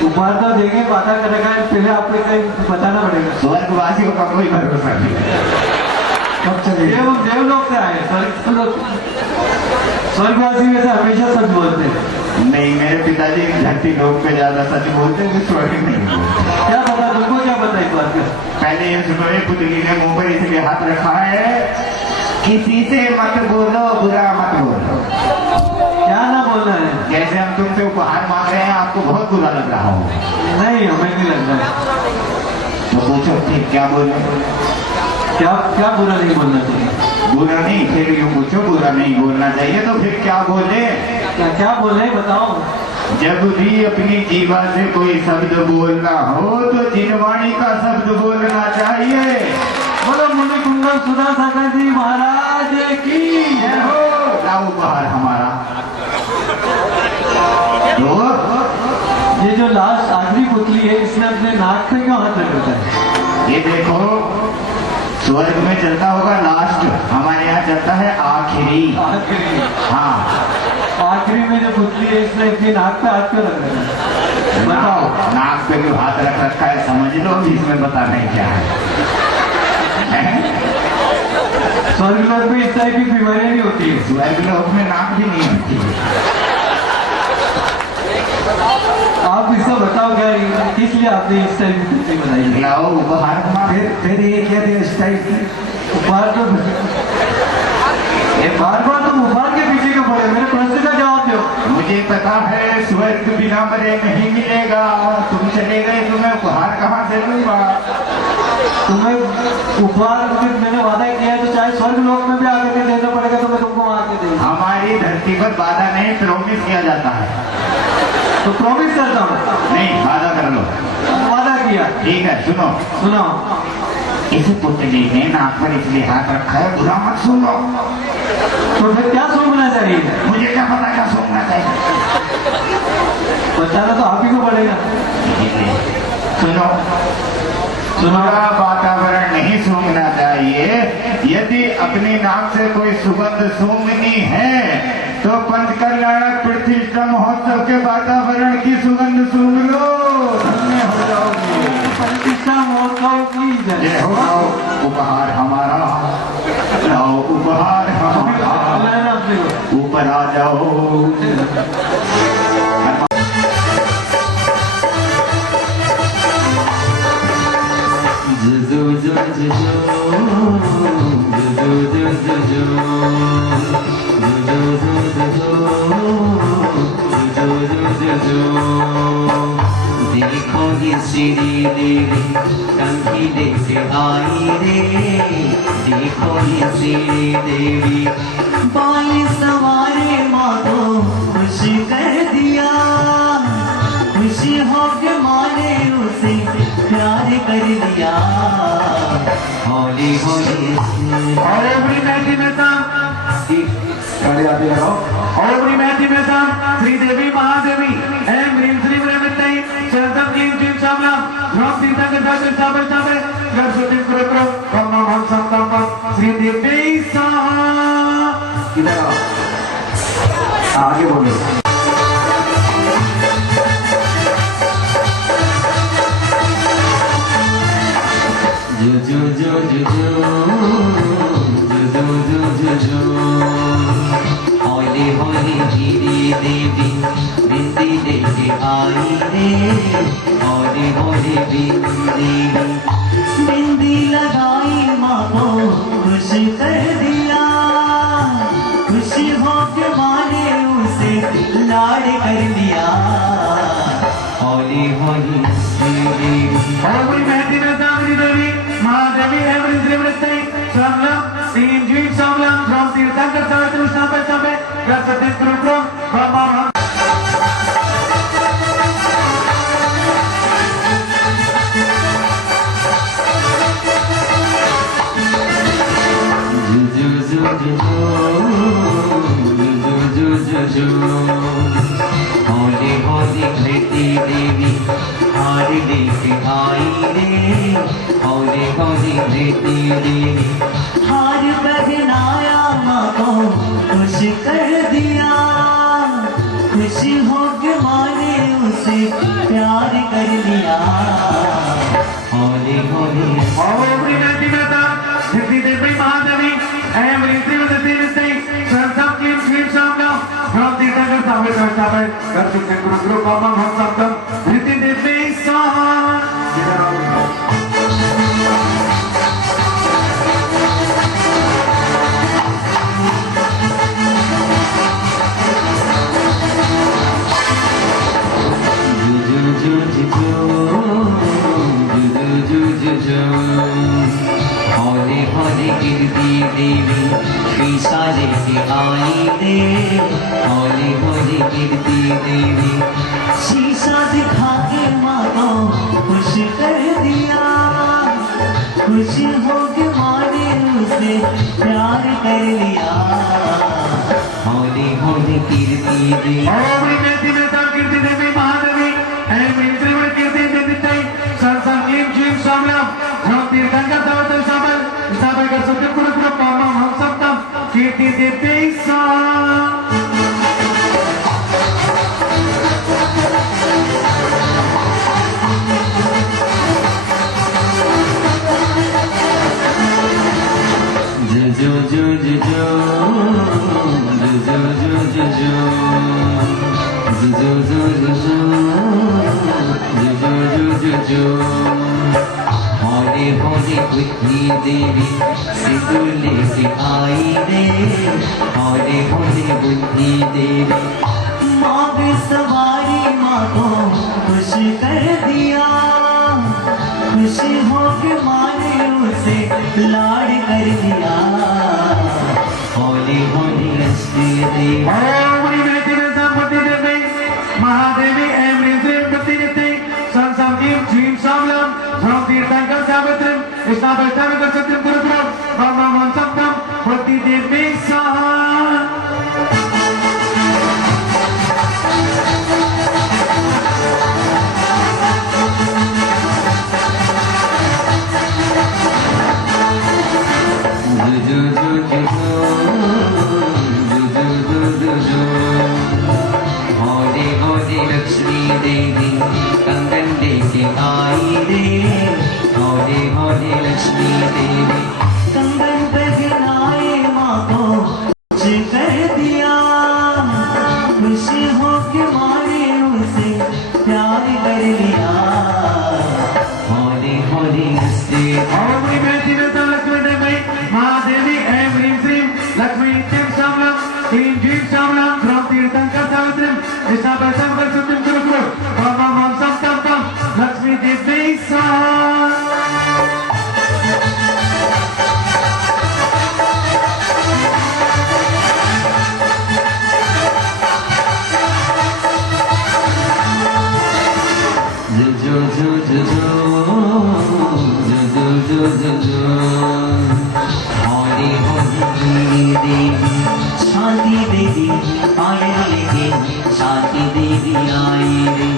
उपहार तो देंगे, वादा कर रखा है, पहले आपको इसे बताना पड़ेगा। स्वर्गवासियों का कोई भरोसा नहीं। कब चले? देवलोक से आए, स्वर्गवासी में से हमेशा सच बोलते हैं। नहीं, मेरे पिताजी धरती लोग पे ज्यादा सच बोलते हैं, स्वर्ग नहीं बोलते। क्या पता तुमको, क्या पता इस बात का? पहले ये सुनो, ये पुतली ने मुंह पर इसलिए हाथ रखा है, किसी से मत बोलो, बुरा मत बोलो। क्या ना बोलना है? जैसे हम तुमसे उपहार मांग रहे हैं, आपको बहुत बुरा लग रहा हो। नहीं, हमें नहीं लगता है। तो पूछो ठीक क्या बोलो? क्या क्या बुरा नहीं बोलना चाहिए? बुरा नहीं, फिर यूँ पूछो बुरा नहीं बोलना चाहिए तो फिर क्या बोले? क्या बोले बताओ। जब भी अपनी जीवा से कोई शब्द बोलना हो तो जिनवाणी का शब्द बोलना चाहिए। बोलो मुनि कुंडल सुधा सागर जी महाराज की जय हो। लाओ उपहार हमारा। तो ये जो लास्ट आखिरी पुतली है, इसने अपने नाक पे क्यों हाथ रख रखा है? ये देखो, स्वर्ग में चलता होगा लास्ट, हमारे यहाँ चलता है आखिरी। आखिरी। हाँ, आखिरी में जो पुतली है, इसने अपनी नाक पे हाथ क्यों रख रखा है? बताओ। नाक पे जो हाथ रख रखा है समझ लो, अभी इसमें बता नहीं क्या है। स्वर्ग लोक में इस टाइप की बीमारियां नहीं होती है। स्वर्ग लोक में नाक भी नहीं होती। आप इसको बताओ क्या, किस लिए आपने इस टाइप की पुतली बनाई? लाओ उपहार हमारा। फिर ये क्या थे इस टाइप की? उपहार तो ये बार बार तुम उपहार के पीछे क्यों पड़े? मेरे प्रश्न का जवाब दो। मुझे पता है स्वर्ग बिना मरे नहीं मिलेगा। तुम चले गए, तुम्हें उपहार कहाँ से दूंगा? तुम्हें उपहार मैंने वादा किया है, तो चाहे स्वर्ग लोक में भी आकर के देना पड़ेगा, तो मैं तुमको वहां के दूंगा। हमारी धरती पर वादा नहीं, प्रॉमिस किया जाता है। तो प्रॉमिस करता हूँ। नहीं, वादा कर लो। वादा किया। ठीक है, सुनो सुनो। इस पुतली ने नाक पर इसलिए हाथ रखा है, बुरा मत सुनो। तो फिर क्या सूंघना चाहिए? मुझे क्या पता क्या सुनना चाहिए? बताना तो आप ही को पड़ेगा। सुनो, सुनो। पूरा वातावरण नहीं सूंघना चाहिए। यदि अपनी नाक से कोई सुगंध सूंघनी है तो पंचकल्याण प्रतिष्ठा महोत्सव के वातावरण की सुगंध सूंघ लो, धन्य हो जाओगे। प्रतिष्ठा महोत्सव की जय। ये हो, लाओ उपहार हमारा, लाओ उपहार हमारा, लेना अपने को। ऊपर आ जाओ। देखो ये श्री देवी टंकी लेके आई रे, देखो ये श्री देवी बाल सवारे माँ को खुश कर दिया, खुशी हो के माने उसे प्यार कर लिया। होली होली और एवरी मैथी में गाड़ी आती लगाओ। और एवरी मैथी में श्री देवी महादेवी एम ह्रीम श्री ब्रह्मत्यै शरणम कीं टीम शामला ध्रुव सीता के साथ साबर साबर घर सुतिम कुरुक्रम कम हम संतम श्री देवी सा। इधर आओ, आगे बोलो। होली होली धीरे देवी बिंदी लेके आई रे होली होली बिंदी बिंदी लगाई माँ को खुश कर दिया खुशी हो के माने उसे लाड कर लिया होली होली देवी Holy Mehdi Vedamini Devi, Mahadevi, every Srimritai, Shamlam, Seen Jeet Shamlam, from Tirthankar Savitri Snape Sabe, Gasatin Kurukram, Brahma Holi Holi धरती देवी हार लेके आई रे होली होली धरती देवी हार पहनाया माँ को खुश कर दिया खुशी हो के माने उसे प्यार कर लिया Holi Holi Holy Mehdi Vedam, Siddhi Devi Mahadevi, every Srimritai, Shamlam, Kim Srim Shamlam, from Tirthankar Savitri Snape, Gasatin Kurukram, Brahma Bhamsam, Siddhi Devi Saha. Holi Holi गिरती देवी शीशा लेके आई रे होली होली गिरती देवी शीशा दिखा के माँ को खुश कर दिया खुश हो के माने उसे प्यार कर लिया होली होली गिरती देवी Holy Mehdi Vedam, Kirti Devi Mahadevi, every Srimritai, Kirti Devi Tai, Shamlam, Kim Jim Shamlam, from Tirthankar Savitri Snape, Gasatin Kurukram, Brahma Bhamsam, Kirti Devi Saha. Holi Holi बुद्धि देवी सिंदूर लेके आई रे होली होली बुद्धि देवी माँ की सवारी माँ को खुश कर दिया खुश हो के माने उसे लाड कर दिया होली होली अष्टी देवी Holy Mehdi Vedam, Kirti Devi Mahadevi, every Srimritai, Shamlam, Kim Jim Shamlam, from Tirthankar Savitri Snape, Gasatin Kurukram, Brahma Bhamsam, Kirti Devi Saha. Holi Holi Lakshmi देवी कंगन लेके आई रे होली होली लक्ष्मी देवी कंगन पहनाए माँ को खुश कर दिया खुश हो के माने उसे प्यार कर लिया होली होली हंसते Holy Mehdi Vedam, Lakshmi Devi Mahadevi, every Srim Lakshmi Kim Shamlam, Kim Jim Shamlam, from Tirthankar Savitri Snape, Gasatin Kurukram, Brahma Bhamsam, Lakshmi Devi Saha. Holi Holi देवी शांति देवी पायल लेके शांति देवी आई रे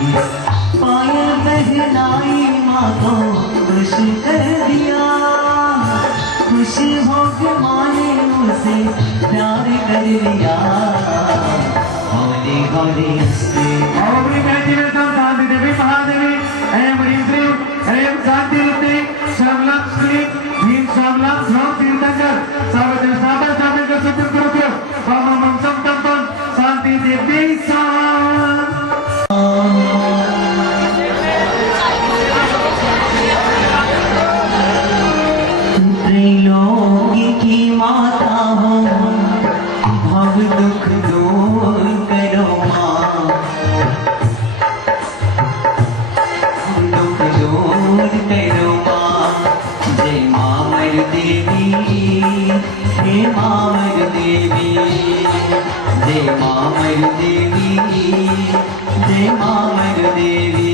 पायल पहनाई माँ को खुश कर दिया खुश हो के माने उसे प्यार कर लिया होली होली हंसते Holy Mehdi Vedam, Shanti Devi Mahadevi, every Srim, Shanti Devi, Shamlam, Kim Jim Shamlam. जय माँ मरु देवी, जय माँ मरु देवी।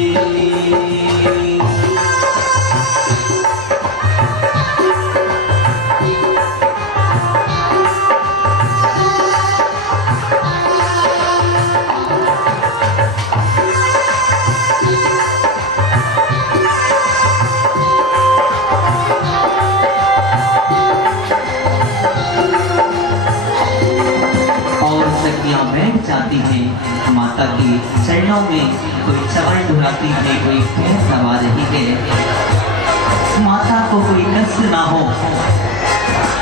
बैठ जाती है माता के चरणों में, कोई चरण ढुराती है, कोई पैर दबा रही है, माता को कोई कष्ट ना हो।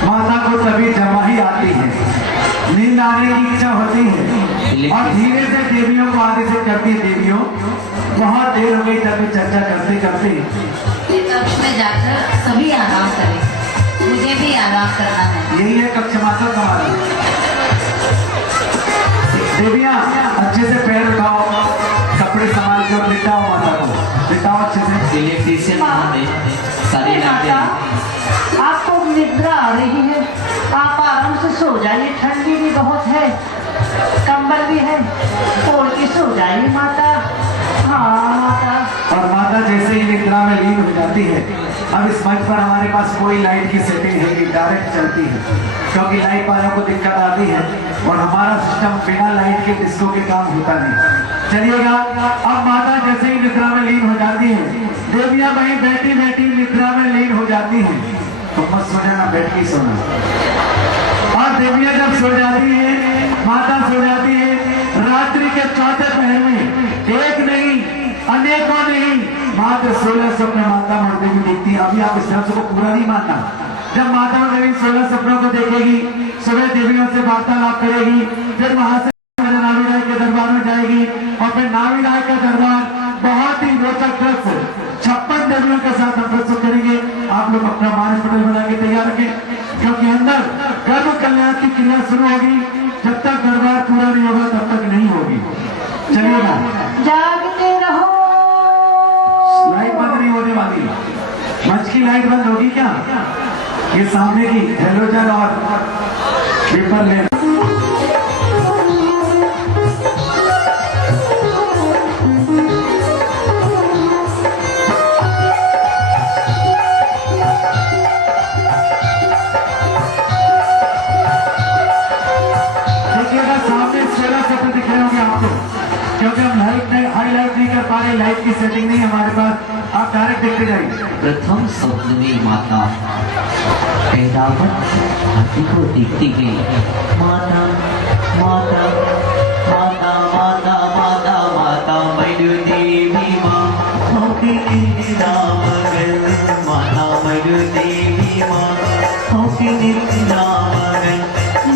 माता को तभी जमा ही आती है, नींद आने की इच्छा होती है और धीरे से देवियों को आगे से करती है। देवियों बहुत देर हो गई, तभी चर्चा करते करते कक्ष में जाकर सभी आराम करें, मुझे भी आराम करना है। यही है कक्ष माता तुम्हारा। देवियाँ अच्छे से पैर उठाओ, कपड़े संभाल कर लिटाओ, माता को लिटाओ अच्छे से। इलेक्ट्रीशियन सारी माता, आपको निद्रा आ रही है, आप आराम से सो जाइए, ठंडी भी बहुत है, कंबल भी है, ओढ़ के सो जाइए माता। हाँ माता। और माता जैसे ही निद्रा में लीन हो जाती है, अब इस मंच पर हमारे पास कोई लाइट की सेटिंग है कि डायरेक्ट चलती है, क्योंकि लाइट वालों को दिक्कत आती है और हमारा सिस्टम बिना लाइट के डिस्को के काम होता नहीं। चलिएगा, अब माता जैसे ही निद्रा में लीन हो जाती है, देवियां वहीं बैठी बैठी निद्रा में लीन हो जाती हैं, तो मत सो जाना, बैठ के सोना। और देवियां जब सो जाती है, माता सो जाती है, रात्रि के चौथे पहर में एक नहीं अनेकों नहीं मात्र 16 सपने माता मूर्ति भी देखती है। अभी आप इस शब्द को पूरा नहीं मानना। जब माता देवी 16 सपनों को देखेगी, सुबह देवियों से वार्तालाप करेगी, फिर वहां से नावी राय के दरबार में जाएगी और फिर नावी राय का दरबार बहुत ही रोचक दृश्य 56 देवियों के साथ हम प्रस्तुत करेंगे। आप लोग अपना मानस पटल बना के तैयार रखें, क्योंकि अंदर गर्भ कल्याण की क्रिया शुरू होगी। जब तक दरबार पूरा नहीं होगा तब तक नहीं होगी। चलिएगा, जागते रहो। लाइट बंद नहीं होने वाली, मंच की लाइट बंद होगी क्या? ये सामने की हेलोजन और पेपर ले। देखिएगा सामने 16 सपने दिख रहे होंगे आपको, क्योंकि हम हाईलाइट नहीं कर पा रहे, लाइट की सेटिंग नहीं हमारे पास। आप डायरेक्ट देखते जाइए। प्रथम स्वप्न में माता ऐरावत हाथी को देखती है। माता माता माता माता माता माता मरु देवी माँ होके निद्रा मगन, माता मरु देवी माँ होके निद्रा मगन।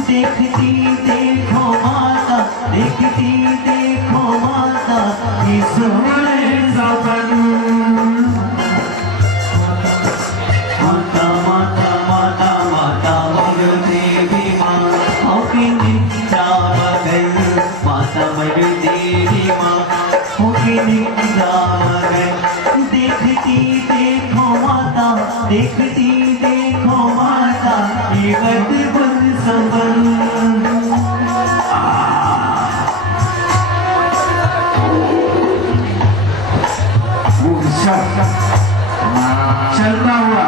देखती देखो माता, देखती देखो माता, ये सोने सपन। माता माता माता माता मरु देवी माँ होके निद्रा मगन, माता मरु देवी माँ होके निद्रा मगन। देखती देखो माता, देखती देखो माता, ये अद्भुत सपन। चलता हुआ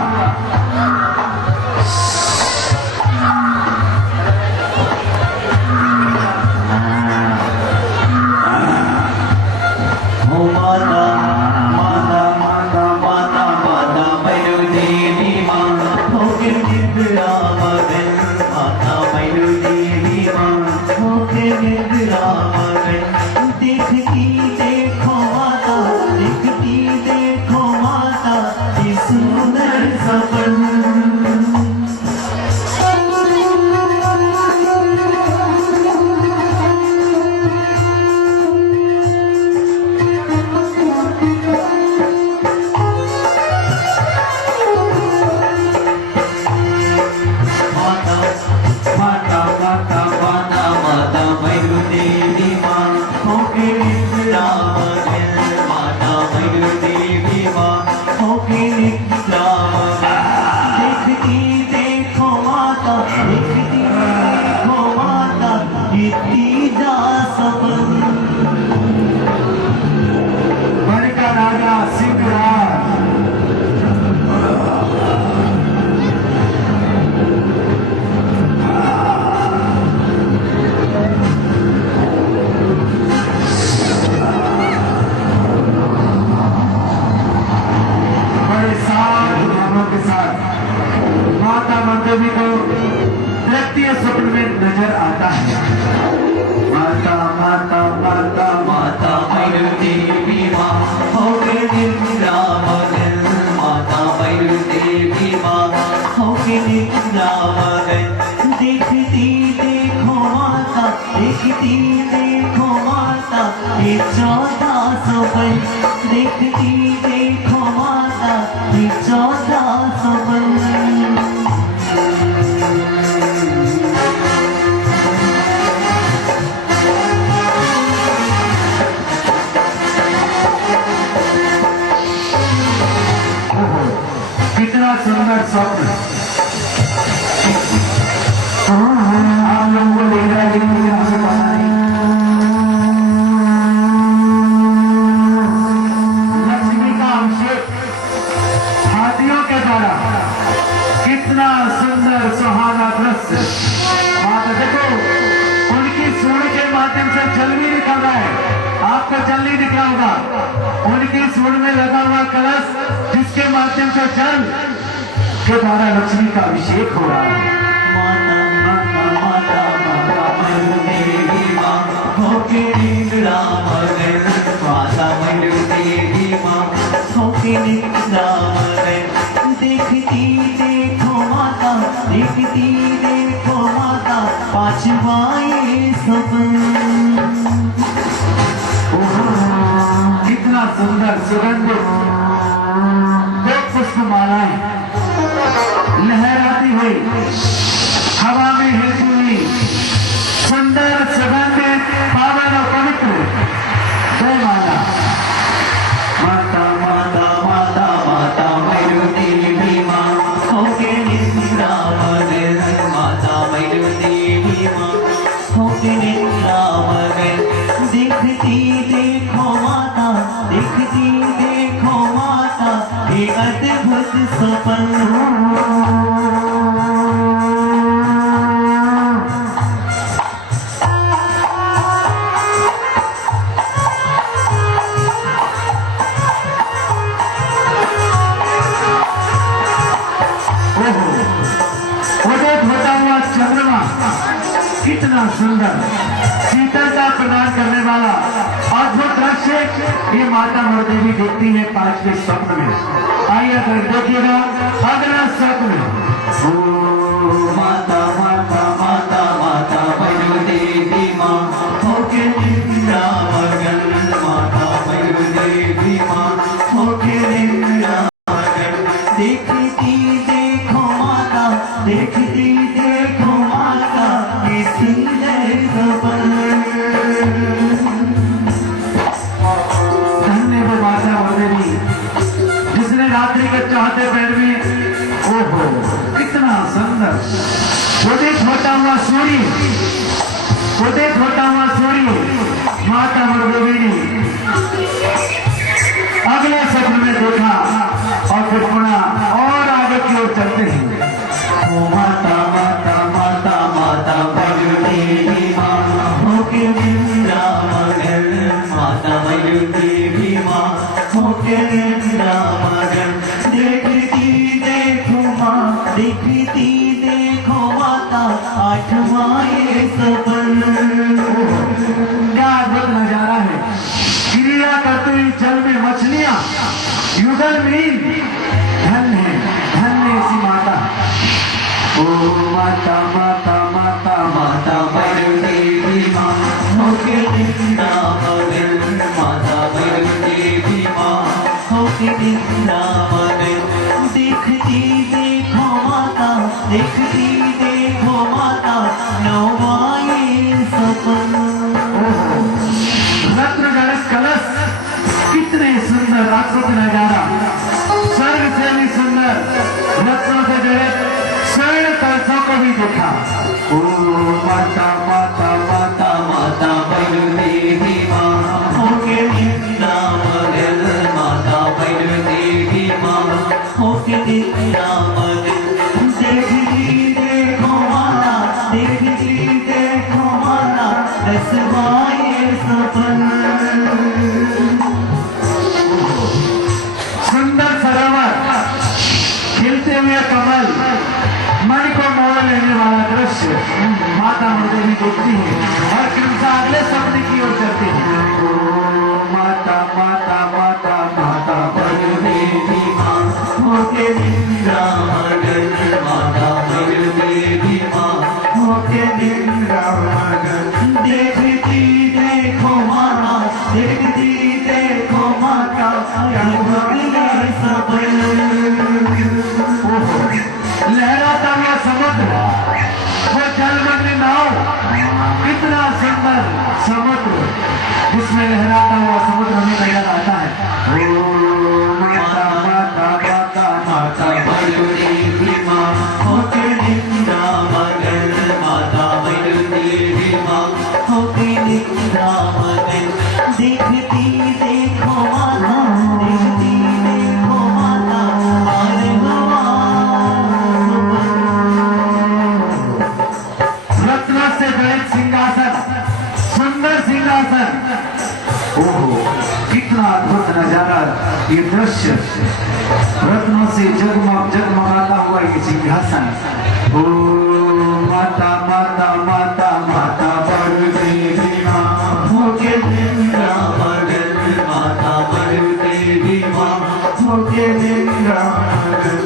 हो माता माता माता माता माता मरु देवी माँ होके निद्रा मगन, माता मरु देवी माँ होके निद्रा मगन। देखती देखो माता, देखती देखो माता, ये सुंदर सपन। माता माता माता माता माता मरु देवी माँ होके निद्रा मगन, माता मरु देवी माँ होके निद्रा देवी को व्यक्ति स्वप्न में नजर आता है। माता माता माता माता भैरव देवी माँ हो के निद्रामगन, माता भैरव देवी माँ हो के निद्रामगन। देखती देखो माता, देखती देखो माता, ये 14 सपन। देखती देखो माता, ये 14 सपन। कितना सुंदर स्वप्न आप लोगों को देख रहा है कि मुझे आपसे पता नहीं। लक्ष्मी का अभिषेक हाथियों के द्वारा, कितना सुंदर सुहाना दृश्य। माता देखो, उनकी सूंड के माध्यम से जल भी निकल रहा है, आपको जल नहीं दिख रहा होगा। उनकी सूंड में लगा हुआ कलश, जिसके माध्यम से जल के द्वारा लक्ष्मी का अभिषेक हो रहा है। माता माता माता माता भैरव देवी माँ हो के निद्रामगन, माता भैरव देवी माँ हो के निद्रामगन। देखती देखो माता, देखती देखो माता, पांचवा ये सपन। कितना सुंदर सुगंधित दो पुष्पमालाएं लहराती हुई हवा में हिलती हुई, सुंदर सुगंधित पावन और पवित्र जय माता। माता माता माता माता भैरव देवी माँ हो के निद्रामगन, माता भैरव देवी माँ हो के निद्रामगन। देखती देखो माता, देखती देखो माता, ये अद्भुत सपन। उदय होता हुआ चंद्रमा कितना सुंदर, शीतलता प्रदान करने वाला अद्भुत दृश्य ये माता देवी देखती है 5वें स्वप्न में। आइए अगर देखिएगा अगला स्वप्न। माता माता माता माता भैरव देवी माँ हो के निद्रामगन, माता भैरव देवी माँ हो के निद्रामगन। देखती देखो माता, देखती देखो माता, ये सुंदर सपन। धन्य वो माता देवी जिसने रात्रि के चाहते पैर में, ओहो कितना सुंदर उदित होता हुआ सूर्य, उदित होता हुआ सूर्य माता देवी ने अगले स्वप्न में देखा और फिर पुनः और आगे की ओर चलते हैं। माता माता माता माता भैरव देवी माँ हो के निद्रामगन, माता भैरव देवी माँ हो के निद्रामगन। देखती देखो माँ, देखती देखो माता, 8वां ये सपन। क्या अद्भुत नजारा है। क्रिया करते हुए जल में मछलियां युगल मील, धन्य है, धन्य ऐसी माता। ओ माता माता माता माता भैरव देवी माँ हो के निद्रामगन, माता भैरव देवी माँ हो के निद्रामगन। देखती देखो माता, देखती देखो माता, 9वां ये सपन। रत्न गणेश कलश, कितने सुंदर अद्भुत नजारा, स्वर्ग से भी सुंदर रत्नों से जुड़े स्वर्ण कलशों को भी देखा। ओ माता माता माता माता भैरव देवी माँ हो के निद्रामगन, माता भैरव देवी माँ हो के निद्रामगन। देखती देखो माता, देखती देखो माता, 10वां ये सपन। सुंदर सरोवर, खिलते हुए कमल, मन को दृश्य माता मुझे भी देखती है और कृष्णा अगले सपने की ओर चलते हैं। माता माता माता माता देवी माँ होके निंद्रा मगन, माता मगन देवी माँ होके निंद्रा मगन। देखती देखो माता, देखती देखो माता, लहराता हुआ समुद्र, वो जलमग्न नाव, कितना सुंदर समुद्र जिसमें लहराता हुआ समुद्र हमें नजर आता है। ओ माता माता माता माता देवी माँ होके निंद्रा मगन, माता मगन देवी माँ होके निंद्रा मगन। देखती देखो माता, देखती देखो माता, आरे रत्नों से जड़ित सिंहासन, सुंदर सिंहासन। ओहो कितना अद्भुत नजारा ये दृश्य, रत्नों से जगमग जगमगाता हुआ ये सिंहासन। ओ माता माता माता माता देवी माँ होके निंद्रा मगन, माता मगन देवी माँ होके निंद्रा मगन।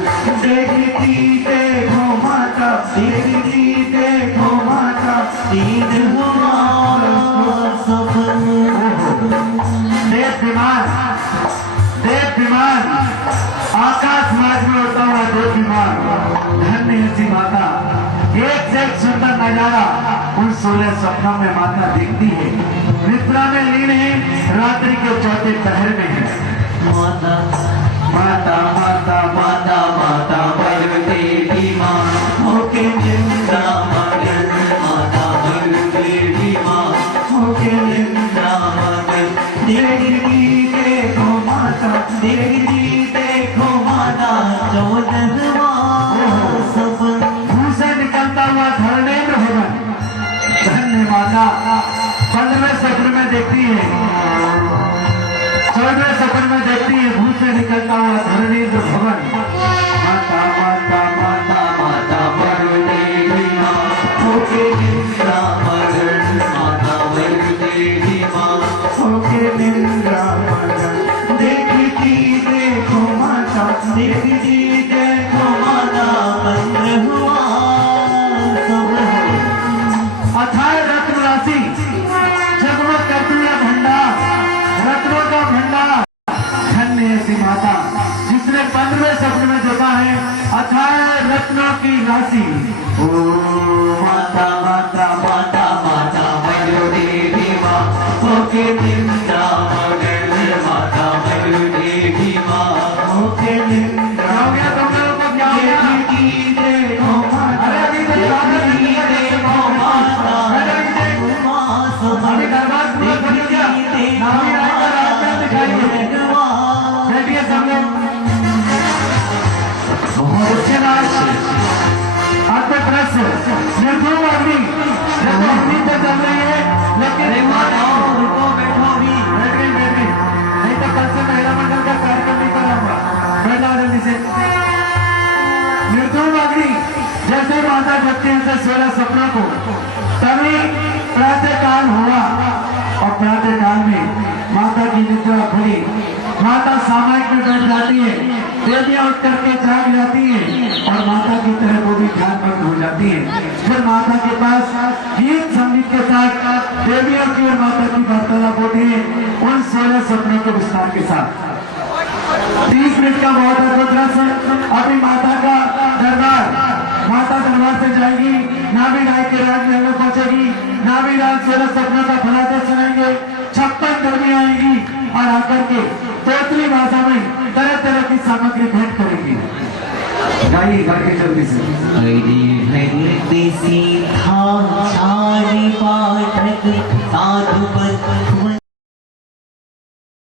देखती देखो माता, देखती देखो माता, दीन हुआ सपन। देव विमान आकाश मार्ग में उड़ता हुआ देव विमान, धन्य ऐसी माता। एक से एक सुंदर नजारा उन 16 सपनों में माता देखती है। निद्रा में लीन है, रात्रि के चौथे पहर में है। माता माता माता माता माता मगन देवी माँ होके निंद्रा मगन, माता मगन देवी माँ होके निंद्रा मगन। देखती देखो माता, देखती देखो माता, 14वां सपन। मुंह से निकलता हुआ धर्मेंद्र भवन, धन्य माता 15वें सपन में देखती है, 14वें सपन में देखती है भूल से निकलता हुआ धर्मेंद्र भवन। माता माता माता माता मगन देवी माँ होके निंद्रा मगन, माता मगन देवी माँ होके निंद्रा मगन। देखती देखो माता, देखती देखो माता, 15वां सपन। अथाह रत्न राशि जगमग करती है भंडार, रत्नों का भंडार। धन्य ऐसी माता जिसने 15वें सपन में देखा है अथाह रत्नों की राशि। ओ माता माता माता माता मगन देवी माँ होके निंद्रा मगन, माता मगन देवी माँ होके निंद्रा। क्या हो गया तुम लोगों को, क्या हो गया? देखती देखो माता, अरे अभी तो देखती देखो माता, अभी दरबार पूरा कर लिया, नामी राय का राज में दिखाई दे। बैठिए सब लोग। बहुत अच्छे नाच, आपको प्रश्न निर्भुल अग्नि, जब अग्नि तो चल रही है लेकिन बैठो भी। बैठ गई नहीं तो कल से महिला मंडल का कार्यक्रम नहीं कराऊंगा। बैठा जल्दी से। निर्धूम अग्नि जैसे माता जगती है 16 सपनों को, तभी प्रातः काल हुआ और प्रातः काल में माता की निद्रा खुली। माता सामायिक में बैठ जाती है, देवियां उठ करके जाग जाती है और माता की तरह वो भी ध्यानमग्न हो जाती है। फिर माता के पास गीत संगीत के साथ देवियों की और माता की वार्तालाप होती है उन 16 सपनों के विस्तार के साथ। 30 मिनट का बहुत अद्भुत रस। अभी माता का दरबार, माता दरबार से जाएगी, नाभी राय के राजमहल में पहुंचेगी। नाभी राय 16 सपनों का फलाते सुनाएंगे। 56 देवियां आएंगी और आकर के तोतली भाषा में तरह तरह की सामग्री भेंट करेगी। गाइए करके जल्दी से। हरि भक्ति सीधा सारी पाठक साधु